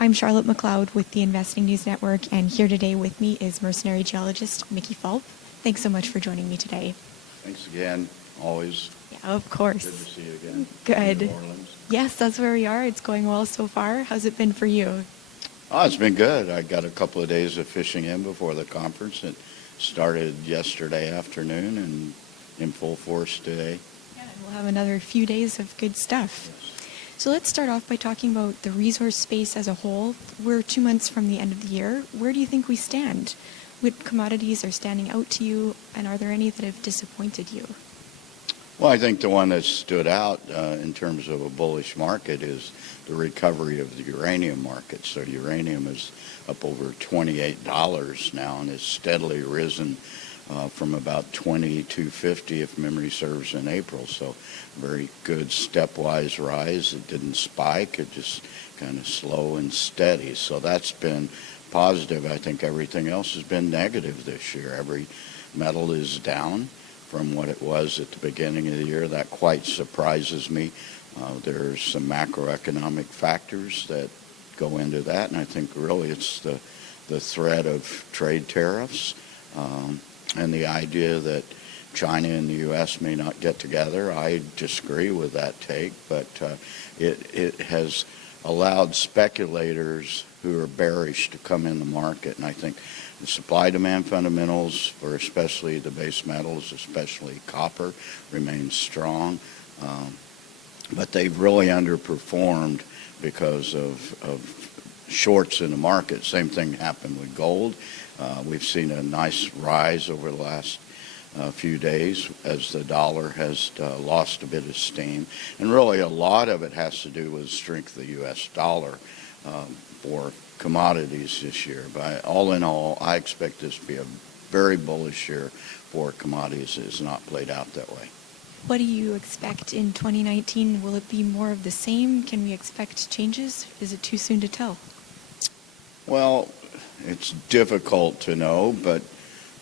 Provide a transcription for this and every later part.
I'm Charlotte McLeod with the Investing News Network, and here today with me is Mercenary Geologist Mickey Fulp. Thanks so much for joining me today. Thanks again. Always Yeah, of course. good to see you again. Good. In New Orleans. Yes, that's where we are. It's going well so far. How's it been for you? Oh, it's been good. I got a couple of days of fishing in before the conference. It started yesterday afternoon and in full force today. Yeah, and we'll have another few days of good stuff. Yes. So let's start off by talking about the resource space as a whole. We're 2 months from the end of the year. Where do you think we stand? What commodities are standing out to you, and are there any that have disappointed you? Well, I think the one that stood out in terms of a bullish market is the recovery of the uranium market. So uranium is up over $28 now and has steadily risen from about $22.50, if memory serves, in April. So very good stepwise rise. It didn't spike. It just kind of slow and steady. So that's been positive. I think everything else has been negative this year. Every metal is down from what it was at the beginning of the year. That quite surprises me. There's some macroeconomic factors that go into that, and I think really it's the threat of trade tariffs and the idea that China and the U.S. may not get together. I disagree with that take, but it has allowed speculators who are bearish to come in the market, and I think the supply-demand fundamentals for especially the base metals, especially copper, remain strong. But they've really underperformed because of shorts in the market. Same thing happened with gold. We've seen a nice rise over the last few days as the dollar has lost a bit of steam. And really a lot of it has to do with the strength of the U.S. dollar for commodities this year. But all in all, I expect this to be a very bullish year for commodities. It has not played out that way. What do you expect in 2019? Will it be more of the same? Can we expect changes? Is it too soon to tell? Well, it's difficult to know, but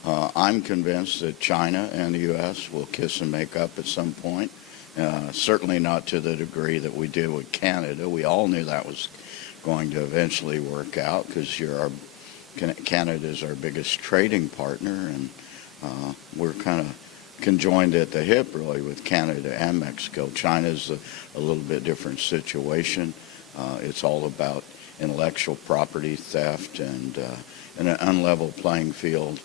I'm convinced that China and the U.S. will kiss and make up at some point. Certainly not to the degree that we did with Canada. We all knew that was going to eventually work out because Canada is our biggest trading partner, and we're kind of conjoined at the hip, really, with Canada and Mexico. China's a little bit different situation. It's all about intellectual property theft and an unlevel playing field.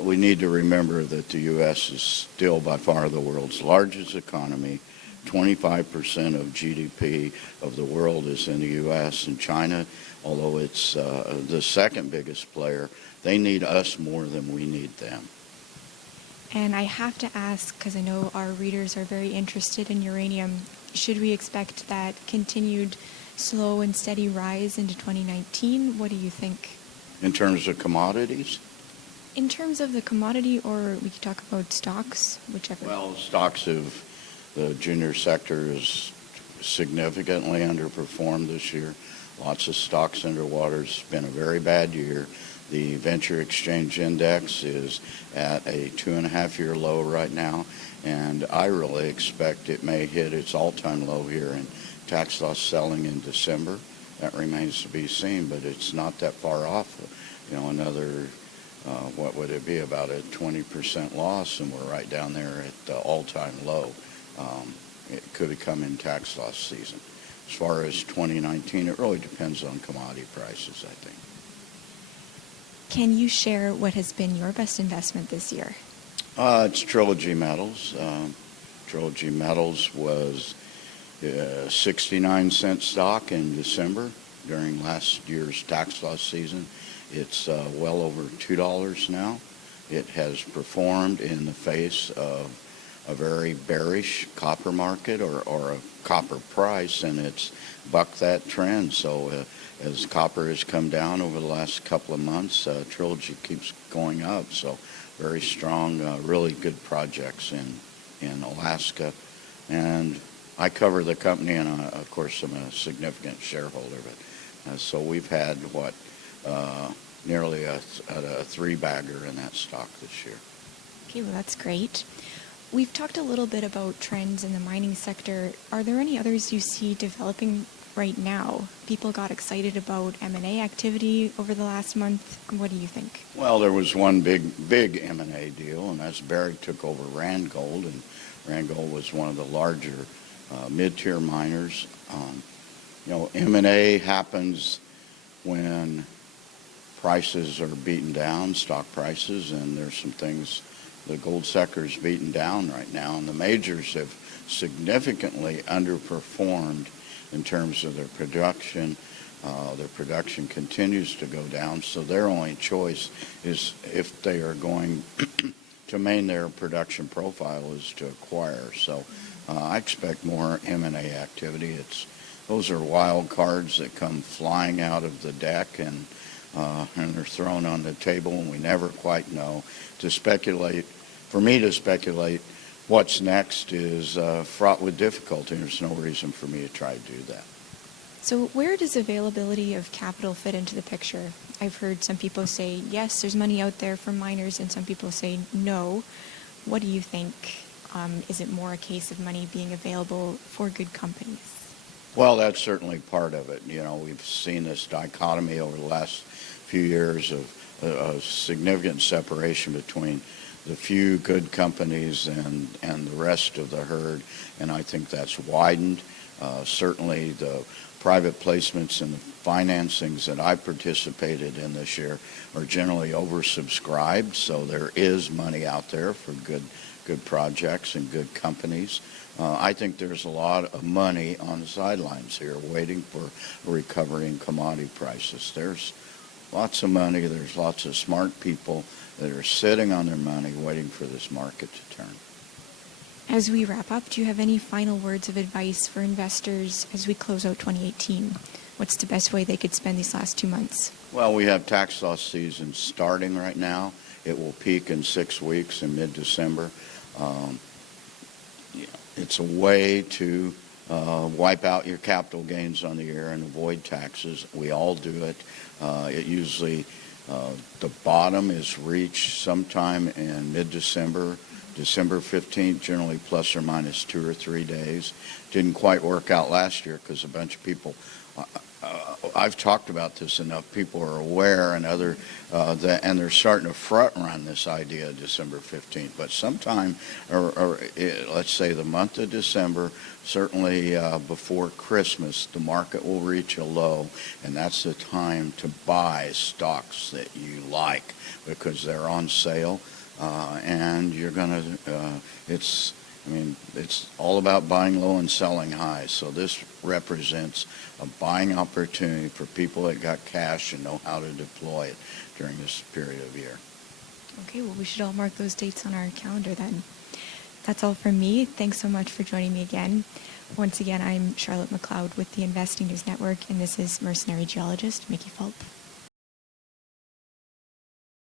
We need to remember that the U.S. is still by far the world's largest economy. 25% of GDP of the world is in the U.S. and China, although it's the second biggest player, they need us more than we need them. And I have to ask, because I know our readers are very interested in uranium, should we expect that continued slow and steady rise into 2019? What do you think? In terms of commodities? In terms of the commodity, or we could talk about stocks, whichever. Well, stocks have, the junior sector is significantly underperformed this year. Lots of stocks underwater. It's been a very bad year. The Venture Exchange Index is at a 2.5-year low right now, and I really expect it may hit its all-time low here in tax loss selling in December. That remains to be seen, but it's not that far off. Another, what would it be, about a 20% loss, and we're right down there at the all-time low. It could come in tax loss season. As far as 2019, it really depends on commodity prices, I think. Can you share what has been your best investment this year? It's Trilogy Metals. Trilogy Metals was 69-cent stock in December during last year's tax loss season. It's well over $2 now. It has performed in the face of a very bearish copper market or a copper price, and it's bucked that trend. So as copper has come down over the last couple of months, Trilogy keeps going up. So very strong, really good projects in Alaska. And I cover the company, and of course I'm a significant shareholder. But so we've had nearly a three-bagger in that stock this year. Okay, well that's great. We've talked a little bit about trends in the mining sector. Are there any others you see developing right now? People got excited about M&A activity over the last month. What do you think? Well, there was one big M&A deal, and that's Barrick took over Randgold, and Randgold was one of the larger mid-tier miners. M&A happens when prices are beaten down, stock prices, and there's some things, the gold sector's beaten down right now, and the majors have significantly underperformed in terms of their production. Their production continues to go down, so their only choice is, if they are going to maintain their production profile, is to acquire. So I expect more M&A activity. Those are wild cards that come flying out of the deck, and they're thrown on the table, and we never quite know. For me to speculate what's next is fraught with difficulty. There's no reason for me to try to do that. So where does availability of capital fit into the picture? I've heard some people say, yes, there's money out there for miners, and some people say no. What do you think? Is it more a case of money being available for good companies? Well, that's certainly part of it. We've seen this dichotomy over the last few years of a significant separation between the few good companies and the rest of the herd, and I think that's widened. Certainly the private placements and the financings that I participated in this year are generally oversubscribed, so there is money out there for good projects and good companies. I think there's a lot of money on the sidelines here waiting for a recovery in commodity prices. There's lots of money. There's lots of smart people that are sitting on their money waiting for this market to turn. As we wrap up, do you have any final words of advice for investors as we close out 2018? What's the best way they could spend these last 2 months? Well, we have tax loss season starting right now. It will peak in 6 weeks in mid-December. It's a way to wipe out your capital gains on the year and avoid taxes. We all do it. It usually, the bottom is reached sometime in mid-December, December 15th, generally plus or minus 2 or 3 days. Didn't quite work out last year because a bunch of people, I've talked about this enough, people are aware, and and they're starting to front run this idea of December 15th. But sometime, let's say the month of December, certainly before Christmas, the market will reach a low, and that's the time to buy stocks that you like because they're on sale, and you're going to, it's all about buying low and selling high. So this represents a buying opportunity for people that got cash and know how to deploy it during this period of year. Okay, well, we should all mark those dates on our calendar then. That's all from me. Thanks so much for joining me again. Once again, I'm Charlotte McLeod with the Investing News Network, and this is Mercenary Geologist Mickey Fulp.